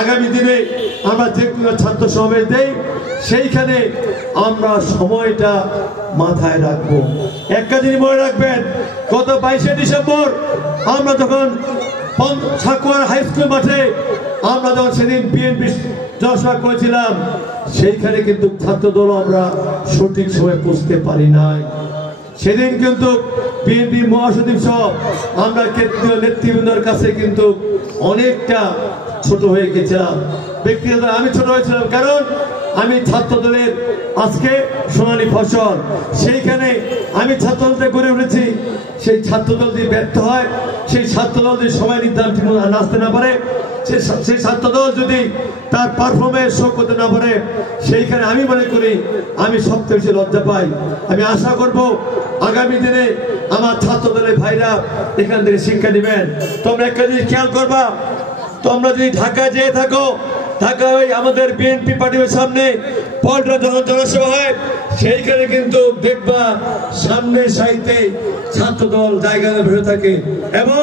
আগামী দিনে আমরা যে কোনো ছাত্র সমাবেশ দেই সেইখানে আমরা সময়টা মাথায় রাখবো। একটা জিনিস মনে রাখবেন, গত 22শে ডিসেম্বর আমরা যখন সাকুয়ার হাই স্কুল মাঠে আমরা যখন সেদিন বিএনপি জনসভা করেছিলাম, সেইখানে কিন্তু ছাত্রদল আমরা সঠিক সময় পৌঁছতে পারি নাই। সেদিন কিন্তু বিএনপি মহাসচিব সহ আমরা কেন্দ্রীয় নেতৃবৃন্দের কাছে কিন্তু অনেকটা ছোট হয়ে গেছিলাম। ব্যক্তিগত আমি ছোট হয়েছিলাম, কারণ আমি ছাত্রদলের আজকে সোনালী ফসল, সেইখানে আমি ছাত্রদলতে গড়ে উঠেছি। সেই ছাত্রদল যদি ব্যর্থ হয়, সেই ছাত্রদল যদি সময় নির্ধারণ ঠিক মতো নাচতে না পারে, সেই ছাত্রদল যদি তার পারফরমেন্স শো করতে না পারে, সেইখানে আমি মনে করি আমি সবচেয়ে বেশি লজ্জা পাই। আমি আশা করব আগামী দিনে আমার ছাত্রদলের ভাইরা এখান থেকে শিক্ষা নেবেন। তোমরা একটা জিনিস খেয়াল করবা, তোমরা যদি ঢাকায় যেয়ে থাকো, ঢাকায় আমাদের বিএনপি পার্টির সামনে পল্টন জনসভা হয়, সেইখানে কিন্তু দেখবা সামনে সাইতে ছাত্রদল জায়গা ভরে থাকে এবং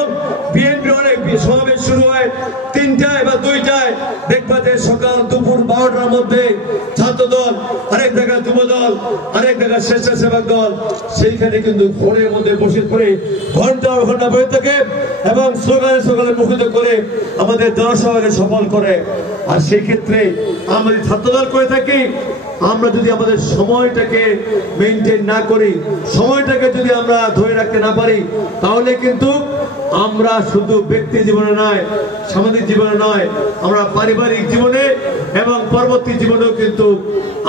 বিএনপি অনেক সমাবেশ শুরু হয় 3টায় বা 2টায়, দেখবা যে সকাল দুপুর 12টার মধ্যে ছাত্রদল, আরেক জায়গায় যুবদল, আরেক জায়গায় স্বেচ্ছাসেবক দল সেইখানে কিন্তু ঘরের মধ্যে বসে পড়ে ঘন্টার ঘন্টা বসে থাকে এবং স্লোগানে মুখরিত করে আমাদের জনসভাকে সফল করে। আর সেই ক্ষেত্রে আমরা ছাত্রদল করে থাকি, আমরা যদি আমাদের সময়টাকে মেনটেন না করি, সময়টাকে যদি আমরা ধরে রাখতে না পারি, তাহলে কিন্তু আমরা শুধু ব্যক্তি জীবনে নয়, সামাজিক জীবনে নয়, আমরা পারিবারিক জীবনে এবং পরবর্তী জীবনেও কিন্তু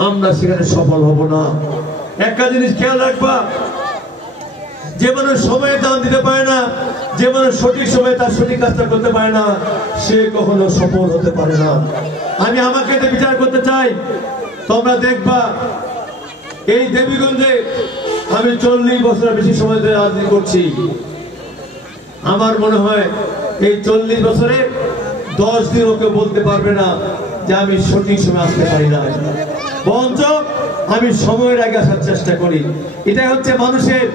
আমরা সেখানে সফল হব না। একটা জিনিস খেয়াল রাখবা, যে মানুষ সময়ে দান দিতে পারে না, যে মানুষ সঠিক সময়ে তার সঠিক কাজটা করতে পারে না, সে কখনো সফল হতে পারে না। আমি আমাকে বিচার করতে চাই, তোমরা দেখবা এই দেবীগঞ্জে আমি 40 বছরের বেশি সময় ধরে রাজনীতি করছি। আমার মনে হয় এই 40 বছরে 10 দিন ওকে বলতে পারবে না যে আমি সঠিক সময় আসতে পারি না। বরঞ্চ আমি সময়ের আগে আসার চেষ্টা করি। এটাই হচ্ছে মানুষের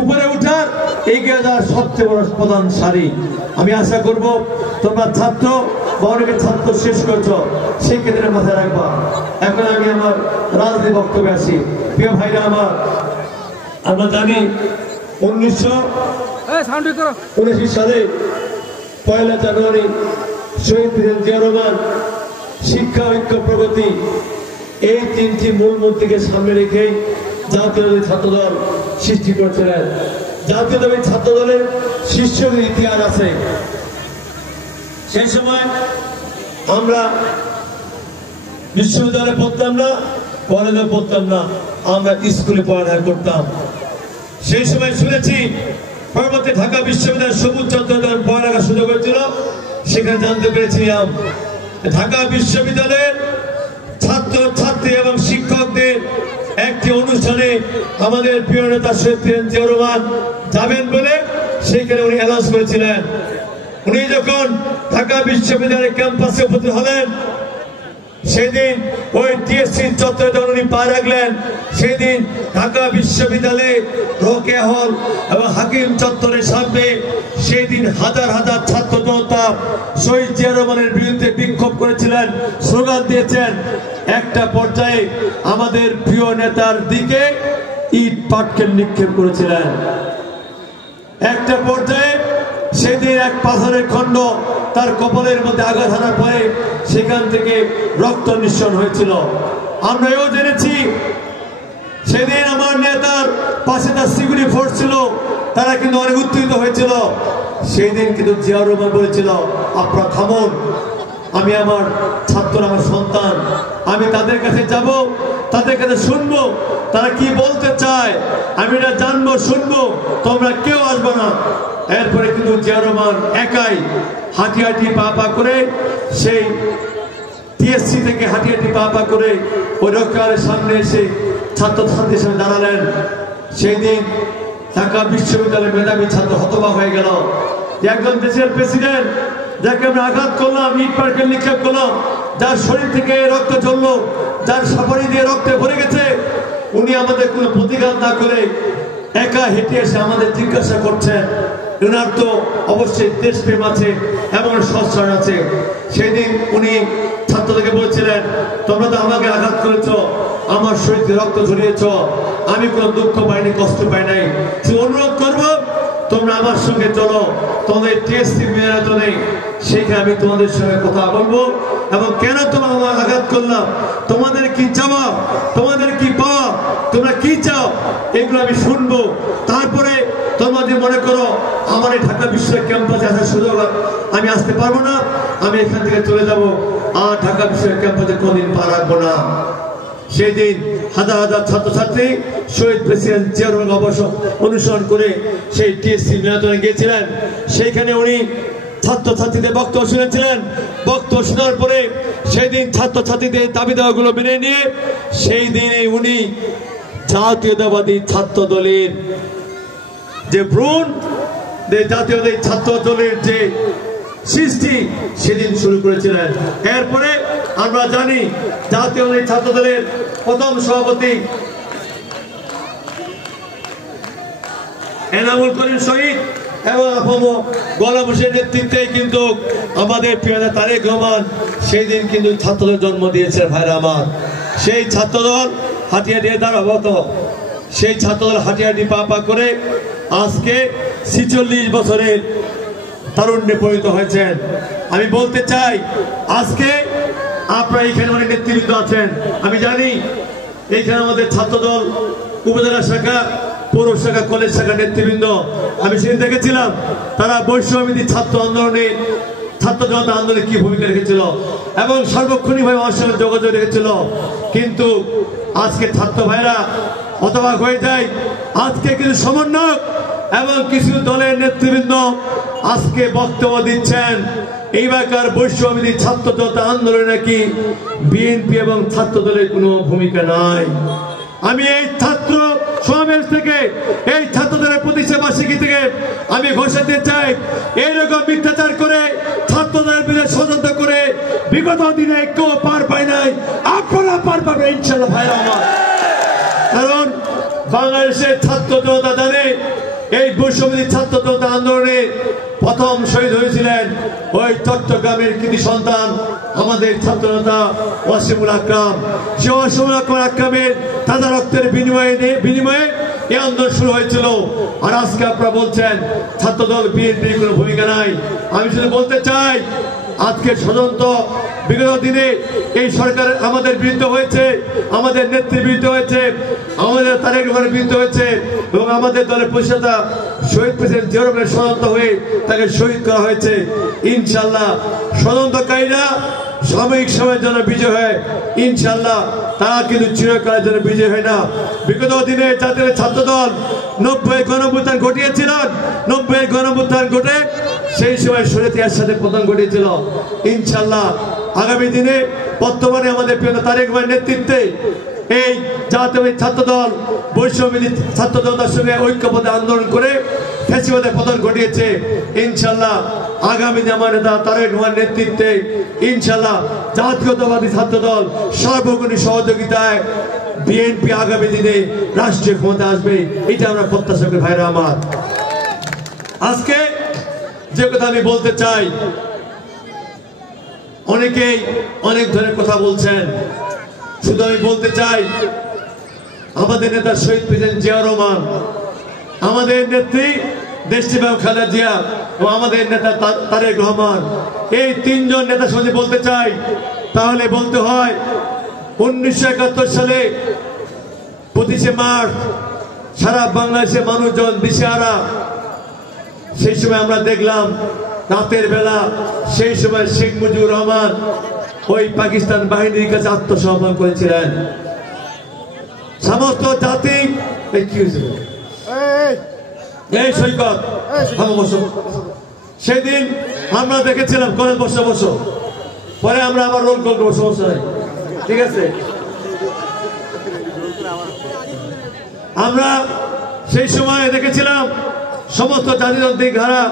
উপরে উঠার, এগিয়ে যাওয়ার সবচেয়ে বড় প্রধান সারি। আমি আশা করব তোমরা ছাত্র বা অনেকে ছাত্র শেষ করছো, সেই ক্ষেত্রে মাথায় রাখবা। এখন আমি আমার রাজনীতি বক্তব্যে আসি। প্রিয় ভাইরা আমার, আমরা জানি 1979 সালে 1 জানুয়ারি শহীদ প্রেসিডেন্ট জিয়া রহমান শিক্ষা, ঐক্য, প্রগতি এই 3টি মূল মন্ত্রকে সামনে রেখেই জাতীয়তাবাদী ছাত্রদল সৃষ্টি করেছিলেন। জাতীয়তাবাদী ছাত্রদলের শীর্ষের ইতিহাস আছে। সেই সময় আমরা বিশ্ববিদ্যালয়ে পড়তাম না, কলেজে পড়তাম না, আমরা স্কুলে পড়ালেখা করতাম। সেই সময় শুনেছি পরবর্তী ঢাকা বিশ্ববিদ্যালয়ের সবুজ চত্বরে পড়ালেখার সুযোগ হয়েছিল, সেখানে জানতে পেরেছিলাম ঢাকা বিশ্ববিদ্যালয়ের ছাত্র ছাত্রী এবং শিক্ষকদের একটি অনুষ্ঠানে আমাদের প্রিয় নেতা শহীদ প্রেসিডেন্ট জিয়া রহমান যাবেন বলে সেইখানে উনি অ্যানাউন্স করেছিলেন। উনি যখন ঢাকা বিশ্ববিদ্যালয়ের ক্যাম্পাসে উপস্থিত হলেন, সেদিন ওই টিএসসি চত্বরে যখন উনি পা রাখলেন, সেদিন ঢাকা বিশ্ববিদ্যালয়ে রোকেয়া হল এবং হাকিম চত্বরের সামনে সেদিন হাজার হাজার ছাত্র জনতা শহীদ জিয়া রহমানের বিরুদ্ধে বিক্ষোভ করেছিলেন, স্লোগান দিয়েছেন। একটা পর্যায়ে আমাদের প্রিয় নেতার দিকে ইট পাটকেল নিক্ষেপ করেছিলেন। একটা পর্যায়ে সেদিন এক পাথরের খণ্ড তার কপালের মধ্যে আঘাত হানার পরে সেখান থেকে রক্ত নিঃসরণ হয়েছিল। আমরা এও জেনেছি সেদিন আমার নেতার পাশে তার সিকিউরিটি ফোর্স ছিল, তারা কিন্তু অনেক উত্তেজিত হয়েছিল। সেই দিন কিন্তু জিয়া রহমান বলেছিল, আপনারা থামুন, আমি আমার ছাত্র, আমার সন্তান, আমি তাদের কাছে যাব, তাদের কাছে শুনবো তারা কি বলতে চায়, আমি এটা জানবো, শুনবো, তোমরা কেউ আসবে না। এরপরে কিন্তু জিয়া রহমান একাই হাঁটি হাঁটি পা পা করে সেই টিএসসি থেকে হাঁটি হাঁটি পা পা করে ওই রক্ষার সামনে এসে ছাত্রছাত্রীর সামনে দাঁড়ালেন। সেই দিন ঢাকা বিশ্ববিদ্যালয়ের মেধাবী ছাত্র হতবাক হয়ে গেল যে একজন দেশের প্রেসিডেন্ট, যাকে আমরা আঘাত করলাম, ইট পাটকেল নিক্ষেপ করলাম, যার শরীর থেকে রক্ত ঝরলো, যার সাফারি দিয়ে রক্তে ভরে গেছে, উনি আমাদের কোনো প্রতিঘাত না করে একা হেঁটে এসে আমাদের জিজ্ঞাসা করছেন। উনার তো অবশ্যই দেশপ্রেম আছে এবং সংস্কার আছে। সেদিন উনি ছাত্রদেরকে বলছিলেন, তোমরা তো আমাকে আঘাত করেছ, আমার শরীরে রক্ত ঝরিয়েছ, আমি কোনো দুঃখ পাইনি, কষ্ট পাই নাই। শুধু অনুরোধ করবো তোমরা আমার সঙ্গে চলো, তোমাদের টিএসসি মেয়াদনে সেইখানে আমি তোমাদের সঙ্গে কথা বলবো, এবং কেন তোমরা আমার আঘাত করলাম, তোমাদের কি চাওয়া, তোমাদের কি পাওয়া, তোমরা কি চাও, এগুলো আমি শুনবো। তারপরে তোমরা যদি মনে করো আমার এই ঢাকা বিশ্ববিদ্যালয় ক্যাম্পাসে আসার সুযোগ আমি আসতে পারবো না, আমি এখান থেকে চলে যাব, আর ঢাকা বিশ্ববিদ্যালয় ক্যাম্পাসে কোনদিন পা রাখবো না। সেই দিন হাজার হাজার ছাত্রছাত্রী শহীদ প্রেসিডেন্ট জিয়াউর রহমান অবসর অনুসরণ করে সেই টিএসসি মিলনায়তনে গিয়েছিলেন। সেইখানে উনি ছাত্রছাত্রীদের বক্তব্য শুনেছিলেন। বক্তব্য শোনার পরে সেই দিন ছাত্রছাত্রীদের দাবি দাওয়াগুলো মেনে নিয়ে সেই দিনে উনি জাতীয়তাবাদী ছাত্র দলের যে ভ্রূণ, জাতীয়তাবাদী ছাত্র দলের যে সৃষ্টি সেদিন শুরু করেছিলেন। এরপরে আমরা জানি জাতীয়তাবাদী ছাত্র দলের প্রথম সভাপতি এনামুল করিম শহীদ এবং গোলাম হোসেনের নেতৃত্বে কিন্তু আমাদের প্রিয় নেতা তারেক রহমান সেই দিন কিন্তু ছাত্রদল জন্ম দিয়েছিলেন। ভাইরা আমার, সেই ছাত্রদল হাটিয়াটি দাঁড়াবত, সেই ছাত্রদল হাটিয়াটি পা পা করে আজকে 46 বছরের তারুণ্যে পরিণত হয়েছেন। আমি বলতে চাই, আজকে আপনারা এখানে অনেক নেতৃবৃন্দ আছেন, আমি জানি এইখানে আমাদের ছাত্রদল উপজেলা শাখা, পৌর শাখা, কলেজ শাখা নেতৃবৃন্দ, আমি সেদিন দেখেছিলাম তারা বৈষম্যবিধি ছাত্র আন্দোলনে, ছাত্র জনতা আন্দোলনে কি ভূমিকা রেখেছিল এবং সার্বক্ষণিকভাবে আমার সঙ্গে যোগাযোগ রেখেছিল। কিন্তু আজকে ছাত্র ভাইরা হতবাক হয়ে যায়। আজকে কিছু সমন্বয়ক এবং কিছু দলের নেতৃবৃন্দ আজকে বক্তব্য দিচ্ছেন এইবারকার বৈষম্যবিধি ছাত্র জনতা আন্দোলনে নাকি বিএনপি এবং ছাত্র দলের কোনো ভূমিকা নাই। আমি এই ছাত্র সমাবেশ থেকে, এই ছাত্রদের প্রতিষ্ঠা বার্ষিকী থেকে আমি ঘোষণা দিতে চাই, এইরকম মিথ্যাচার করে ছাত্রদের বিরুদ্ধে ষড়যন্ত্র করে বিগত দিনে কেউ পার পায় নাই, আপনারা পার পাবে ইনশাআল্লাহ ভাইরা আমার। কারণ বাংলাদেশের ছাত্র জনতা জানে এই বৈষম্যবিধি ছাত্র জনতা আন্দোলনে প্রথম শহীদ হয়েছিলেন ওই চট্টগ্রামের কৃতি সন্তান আমাদের ছাত্র নেতা ওয়াসিমুল আকরাম। সে ওয়াসিমুল আকরামের তাজা রক্তের বিনিময়ে এই আন্দোলন শুরু হয়েছিল। আর আজকে আপনারা বলছেন ছাত্রদল বিএনপির কোনো ভূমিকা নাই। আমি শুধু বলতে চাই, আজকে ষড়যন্ত্র বিগত দিনে এই সরকার আমাদের বিরুদ্ধে হয়েছে, আমাদের নেত্রীর বিরুদ্ধে হয়েছে, আমাদের তারেক রহমানের বিরুদ্ধে হয়েছে এবং আমাদের দলের প্রতিষ্ঠাতা শহীদ প্রেসিডেন্ট জিয়াউর রহমানের ষড়যন্ত্র হয়ে তাকে শহীদ করা হয়েছে। ইনশাআল্লাহ ষড়যন্ত্রকারীরা সাময়িক সময়ের জন্য বিজয় হয়, ইনশাআল্লাহ তারা কিন্তু চিরকালের জন্য বিজয় হয় না। বিগত দিনে জাতীয় ছাত্র দল 90 গণঅভ্যুত্থান ঘটিয়েছিলেন, 90 গণঅভ্যুত্থান ঘটে সেই সময় শরীয়তের সাথে পতন ঘটেছিল। ইনশাআল্লাহ আগামী দিনে বর্তমানে আমাদের প্রিয় তারেক রহমানের নেতৃত্বে এই জাতীয় ছাত্র দল বৈষম্যবিধি ছাত্র দলের সঙ্গে ঐক্যবদ্ধ আন্দোলন করে ফ্যাসিবাদের পতন ঘটিয়েছে। ইনশাআল্লাহ আগামী দিনে আমার নেতা তারেক রহমানের নেতৃত্বে ইনশাআল্লাহ জাতীয়তাবাদী ছাত্র দল সর্বগুণী সহযোগিতায় বিএনপি আগামী দিনে রাষ্ট্রীয় ক্ষমতা আসবে, এটা আমরা প্রত্যাশা করি ভাইরা আমার। আজকে যে কথা আমি বলতে চাই, অনেকেই অনেক ধরনের কথা বলছেন, শুধু আমি বলতে চাই আমাদের নেতা শহীদ প্রেসিডেন্ট জিয়াউর রহমান, আমাদের নেত্রী দেশটি বেগম খালেদা জিয়া এবং আমাদের নেতা তারেক রহমান, এই তিনজন নেতার সঙ্গে বলতে চাই, তাহলে বলতে হয় 1971 সালে 25শে মার্চ সারা বাংলাদেশের মানুষজন দিশেহারা। সেই সময় আমরা দেখলাম রাতের বেলা, সেই সময় শেখ মুজিবুর রহমান ওই পাকিস্তান বাহিনীর কাছে আত্মসমর্পণ করেছিলেন। সমস্ত জাতি কি হয়েছিল এই সৈকত সেদিন আমরা দেখেছিলাম, কলেজ বসো পরে আমরা আবার রোল কল করবো, সমস্যা নেই, ঠিক আছে। আমরা সেই সময় দেখেছিলাম সমস্ত জাতিতান্ত্রিক ধারা,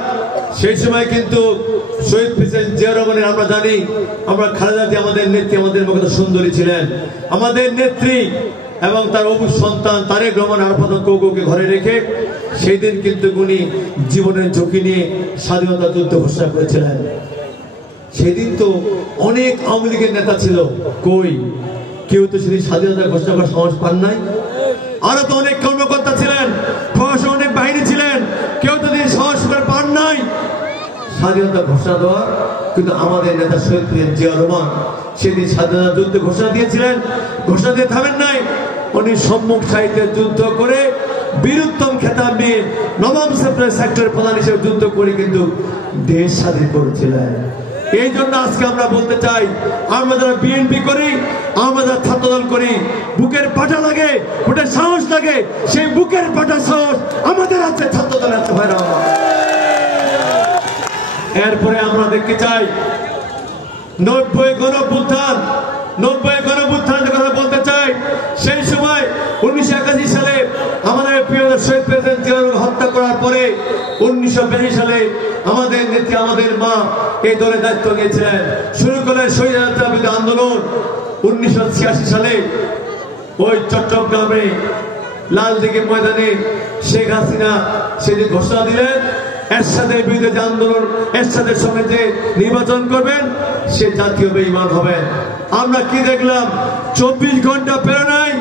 সেই সময় কিন্তু শহীদ প্রেসিডেন্ট জিয়াউর রহমানের আমরা জানি, আমরা খালেদা জিয়া আমাদের নেত্রী, আমাদের মতো সুন্দরী ছিলেন, আমাদের নেত্রী এবং তার অবু সন্তান তারেক রহমান আরাফাত কৌকে ঘরে রেখে সেই দিন কিন্তু উনি জীবনের ঝুঁকি নিয়ে স্বাধীনতা যুদ্ধ ঘোষণা করেছিলেন। সেদিন তো অনেক আওয়ামী লীগের নেতা ছিল, কই কেউ তো সেদিন স্বাধীনতা ঘোষণা করার সাহস পান নাই। আরো তো অনেক কর্মকর্তা ছিলেন, প্রশাসন অনেক বাহিনী ছিলেন, কেউ তো দিন সাহস করে পান নাই স্বাধীনতা ঘোষণা দেওয়ার। কিন্তু আমাদের নেতা শহীদ প্রেসিডেন্ট জিয়া রহমান সেদিন স্বাধীনতা যুদ্ধে ঘোষণা দিয়েছিলেন, ঘোষণা দিয়ে থামেন নাই। উনি সম্মুখ সাহিত্যে যুদ্ধ করে বীরুত্তম খেতাব নিয়ে নবম সেক্টরের প্রধান হিসেবে যুদ্ধ করে কিন্তু দেশ স্বাধীন করেছিলেন। এই জন্য আজকে আমরা বলতে চাই, আমরা যারা বিএনপি করি, আমরা যারা ছাত্রদল করি, বুকের পাটা লাগে, বুকের সাহস লাগে, সেই বুকের পাটা সাহস আমাদের আছে, ছাত্রদল আছে ভাইরা। এরপরে আমরা দেখতে চাই 90 গণঅভ্যুত্থান কথা বলতে চাই। সেই সময় 1981 সালে আমাদের প্রিয় শহীদ প্রেসিডেন্ট জিয়াউর হত্যা করার পরে 1982 সালে আমাদের নেত্রী, আমাদের মা এই দলের দায়িত্ব নিয়েছিলেন। শুরু করলেন স্বৈরাচার বিরোধী আন্দোলন। 1986 সালে ওই চট্টগ্রামে লালদিঘি ময়দানে শেখ হাসিনা সেদিন ঘোষণা দিলেন এরশাদের বিরুদ্ধে যে আন্দোলন, এরশাদের সঙ্গে যে নির্বাচন করবেন সে জাতীয় বেঈমান হবেন। আমরা কি দেখলাম? 24 ঘন্টা প্রেরণায়,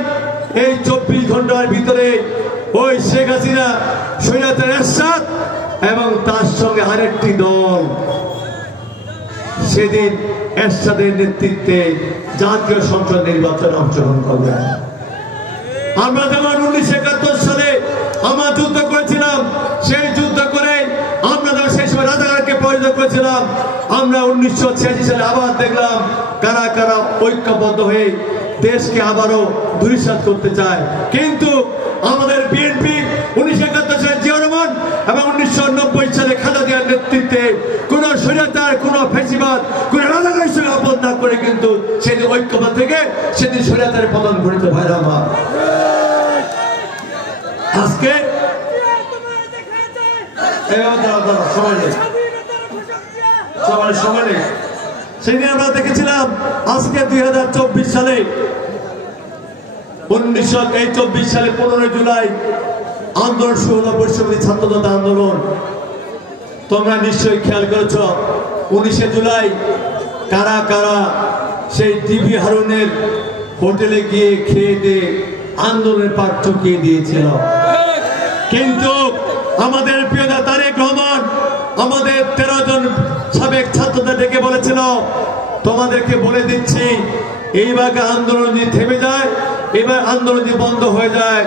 এই 24 ঘন্টার ভিতরে ওই শেখ হাসিনা, স্বৈরাচার এরশাদ এবং তার সঙ্গে আরেকটি দল সেদিন এরশাদের নেতৃত্বে জাতীয় সংসদ নির্বাচনে অংশগ্রহণ করবেন। আমরা যেমন 1971 সালে আমরা যুদ্ধ করেছিলাম, সেই যুদ্ধ করে আমরা যেমন সেই সময় রাজাকারকে পরাজিত করেছিলাম, আমরা 1986 সালে আবার দেখলাম কারা কারা ঐক্যবদ্ধ হয়ে দেশকে আবারও ধূলিসাৎ করতে চায়। কিন্তু আমাদের বিএনপি 1971 সালে জিয়াউর রহমান এবং 1990 সালে খালেদা জিয়ার নেতৃত্বে কোন স্বৈরাচার, কোন ফ্যাসিবাদ, কোন রাজাকারের সঙ্গে আপন না করে কিন্তু সেদিন ঐক্যবদ্ধ থেকে সেদিন স্বৈরাচারের পতন ঘটিত ভাইরা আমার। আজকে সময় নেই, সেদিন আমরা দেখেছিলাম। আজকে 2024 সালে 1924 সালে 15 জুলাই আন্দোলন শুরু হলো, বৈশ্ববিক ছাত্র জনতা আন্দোলন। তোমরা নিশ্চয়ই খেয়াল করেছ 19 জুলাই কারা কারা সেই টিভি হারুনের হোটেলে গিয়ে খেয়ে দিয়ে আন্দোলনের পাট চুকিয়ে দিয়েছিল। কিন্তু আমাদের প্রিয় নেতা তারেক রহমান আমাদের 13 জন সাবেক ছাত্রদের ডেকে বলেছিল, তোমাদেরকে বলে দিচ্ছি এইবার আন্দোলন যদি থেমে যায়, এবার আন্দোলন যদি বন্ধ হয়ে যায়,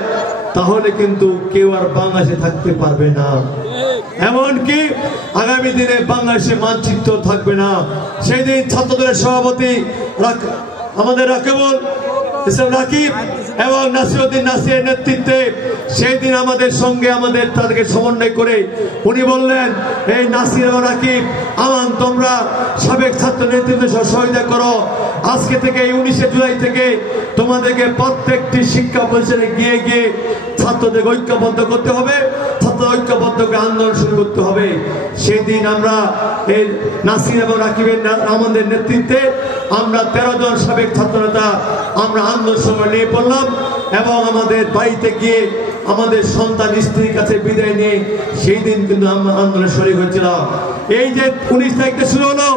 তাহলে কিন্তু কেউ আর বাংলাদেশে থাকতে পারবে না, এমনকি আগামী দিনে বাংলাদেশে মানচিত্র থাকবে না। সেই দিন ছাত্রদলের সভাপতি আমাদের রাকিবুল ইসলাম রাকিব এবং নাসিরউদ্দিন নাসিরের নেতৃত্বে সেই দিন আমাদের সঙ্গে তাদেরকে সমন্বয় করে উনি বললেন, এই নাসির এবং রাকিব আমান, তোমরা সাবেক ছাত্র নেতৃত্বের সহযোগিতা করো। আজকে থেকে 19 জুলাই থেকে তোমাদেরকে প্রত্যেকটি শিক্ষা প্রতিষ্ঠানে গিয়ে গিয়ে ছাত্রদের ঐক্যবদ্ধ করতে হবে, ছাত্র ঐক্যবদ্ধ করে আন্দোলন শুরু করতে হবে। সেদিন আমরা এই নাসির এবং রাকিবের আমাদের নেতৃত্বে আমরা 13 জন সাবেক ছাত্র নেতা আমরা আন্দোলন সময় নিয়ে পড়লাম এবং আমাদের বাড়িতে গিয়ে আমাদের সন্তান স্ত্রীর কাছে বিদায় নিয়ে সেই দিন কিন্তু আমরা আন্দোলনে শরীক হয়েছিলাম। এই যে 19 তারিখ শুরু হলো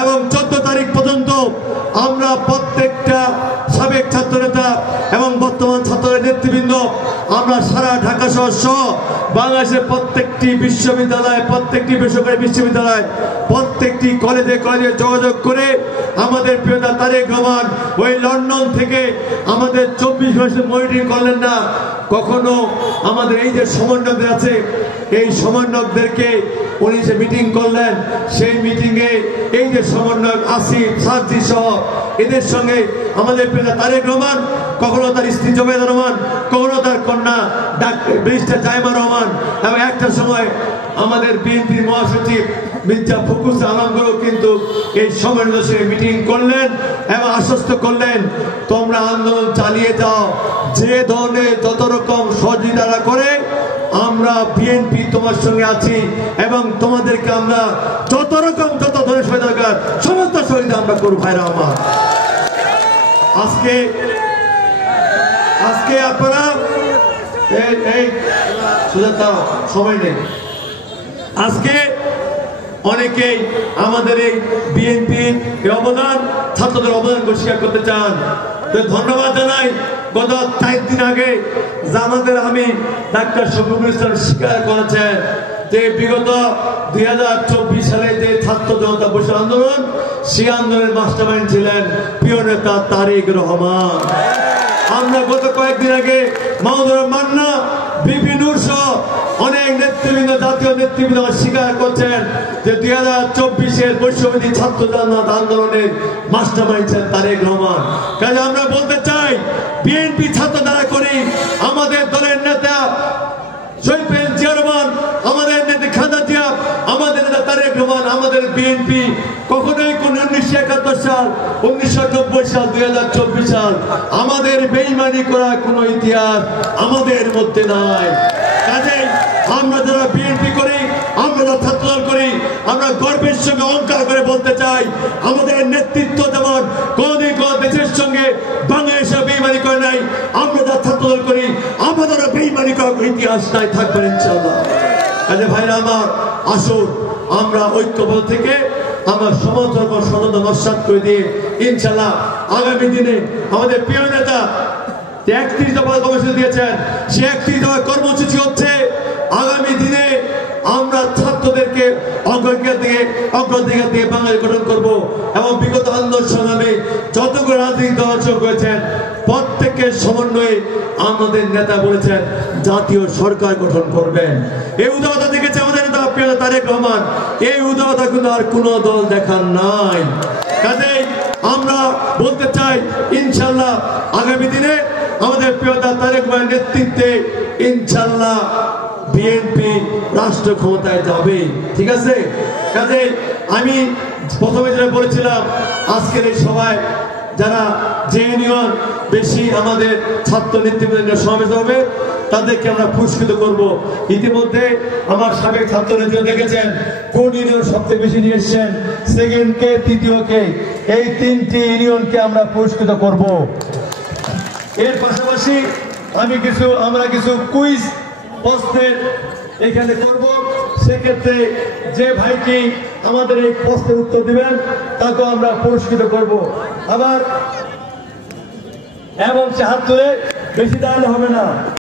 এবং 14 তারিখ পর্যন্ত আমরা প্রত্যেকটা সাবেক ছাত্র নেতা এবং বর্তমান ছাত্রদের নেতৃবৃন্দ আমরা সারা ঢাকা সহ বাংলাদেশের প্রত্যেকটি বিশ্ববিদ্যালয়, প্রত্যেকটি বেসরকারি বিশ্ববিদ্যালয়, প্রত্যেকটি কলেজে যোগাযোগ করে আমাদের প্রিয় নেতা তারেক রহমান ওই লন্ডন থেকে আমাদের 24 ঘন্টা মনিটরিং করলেন না। কখনো আমাদের এই যে সমন্বয়কদের আছে, এই সমন্বয়কদেরকে উনি যে মিটিং করলেন, সেই মিটিংয়ে এই যে সমন্বয়ক আসিফ সার্জি সহ এদের সঙ্গে আমাদের প্রিয় তারেক রহমান, কখনো তার স্ত্রী জবেদা রহমান, কখনো তার কন্যা ব্যারিস্টার জাইমা রহমান এবং একটা সময় আমাদের বিএনপির মহাসচিব মির্জা ফখরুল আলমগীরও কিন্তু এই সমন্বয়ের সঙ্গে মিটিং করলেন এবং আশ্বস্ত করলেন, তোমরা আন্দোলন চালিয়ে যাও, যে ধরনের যত রকম সহযোগিতা করে আমরা বিএনপি তোমার সঙ্গে আছি এবং তোমাদেরকে আমরা যত ধরনের সহযোগিতা সমস্ত সহযোগিতা আমরা করব ভাইরা আমার। আজকে আপনারা এই সময় নেই। আজকে অনেকেই আমাদের এই বিএনপির অবদান, ছাত্রদের অবদানকে স্বীকার করতে চান। তো ধন্যবাদ জানাই। গত 4 দিন আগে জামাতের আমি ডাক্তার শফিকুল ইসলাম স্বীকার করেছেন যে বিগত 2024 সালে যে ছাত্র জনতা বৈষম্য আন্দোলন, সেই আন্দোলনের মাস্টারমাইন্ড ছিলেন প্রিয় নেতা তারেক রহমান। আমরা গত কয়েকদিন আগে মাহমুদুর মান্না, বিপি নূর সহ অনেক নেতৃবৃন্দ, জাতীয় নেতৃবৃন্দ স্বীকার করছেন যে 2024-এর বৈষম্যবিরোধী ছাত্র জনতা আন্দোলনের মাস্টারমাইন্ড ছিলেন তারেক রহমান। কাজে আমরা বলতে চাই, বিএনপি ছাত্র দ্বারা করি, আমাদের দলের নেতা শহীদ জিয়া রহমান, আমাদের নেতা খালেদা জিয়া, আমাদের নেতা তারেক রহমান, আমাদের বিএনপি কখনোই কোন 1971 সাল, 1990 সাল, 2024 সাল আমাদের বেইমানি করার কোন ইতিহাস আমাদের মধ্যে নাই। কাজেই আমরা যারা বিএনপি করি, আমরা যারা ছাত্রদল করি, আমরা গর্বের সঙ্গে অহংকার করে বলতে চাই, আমাদের নেতৃত্ব যেমন কোনদিন কোন দেশের সঙ্গে বাংলাদেশে বেইমানি করে নাই, আমরা যারা ছাত্রদল করি আমাদেরও বেইমানি করার ইতিহাস নাই, থাকবেন ইনশাআল্লাহ। কাজে ভাইরা আমার, আসুন আমরা ঐক্যবদ্ধ থেকে আমার সমর্থন সদন্ত নস্যাৎ করে দিয়ে ইনশাআল্লাহ আগামী দিনে আমাদের প্রিয় নেতা 31 দফা কর্মসূচি দিয়েছেন, সে 31 দফা কর্মসূচি হচ্ছে আগামী দিনে আমরা ছাত্রদেরকে অগ্রাধিকার দিয়ে বাঙালি গঠন করব এবং বিগত আন্দোলন সংগ্রামে যতগুলো রাজনৈতিক দল অংশ করেছেন প্রত্যেকের সমন্বয়ে আমাদের নেতা বলেছেন জাতীয় সরকার গঠন করবেন। এই উদারতা দেখেছে আমাদের নেতা প্রিয় তারেক রহমান, এই উদারতা কিন্তু আর কোন দল দেখার নাই। কাজেই আমরা বলতে চাই, ইনশাআল্লাহ আগামী দিনে আমাদের প্রিয় তারেক রহমানের নেতৃত্বে ইনশাআল্লাহ বিএনপি রাষ্ট্র ক্ষমতায় যাবে। ঠিক আছে? কাজে আমি প্রথমে যেটা বলেছিলাম, আজকের এই সভায় যারা যে ইউনিয়ন বেশি আমাদের ছাত্র নেতৃবৃন্দ সমাবেশ হবে তাদেরকে আমরা পুরস্কৃত করব। ইতিমধ্যে আমার সাবেক ছাত্র নেতৃত্ব দেখেছেন কোন ইউনিয়ন সবচেয়ে বেশি নিয়ে এসছেন, সেকেন্ড কে, তৃতীয় কে, এই 3টি ইউনিয়নকে আমরা পুরস্কৃত করব। এর পাশাপাশি আমরা কিছু কুইজ প্রশ্নের এখানে করব। সেক্ষেত্রে যে ভাইটি আমাদের এই প্রশ্নের উত্তর দিবেন তাকে আমরা পুরস্কৃত করব। আবার এমন সে হাত তুলে বেশি দাঁড়ালে হবে না।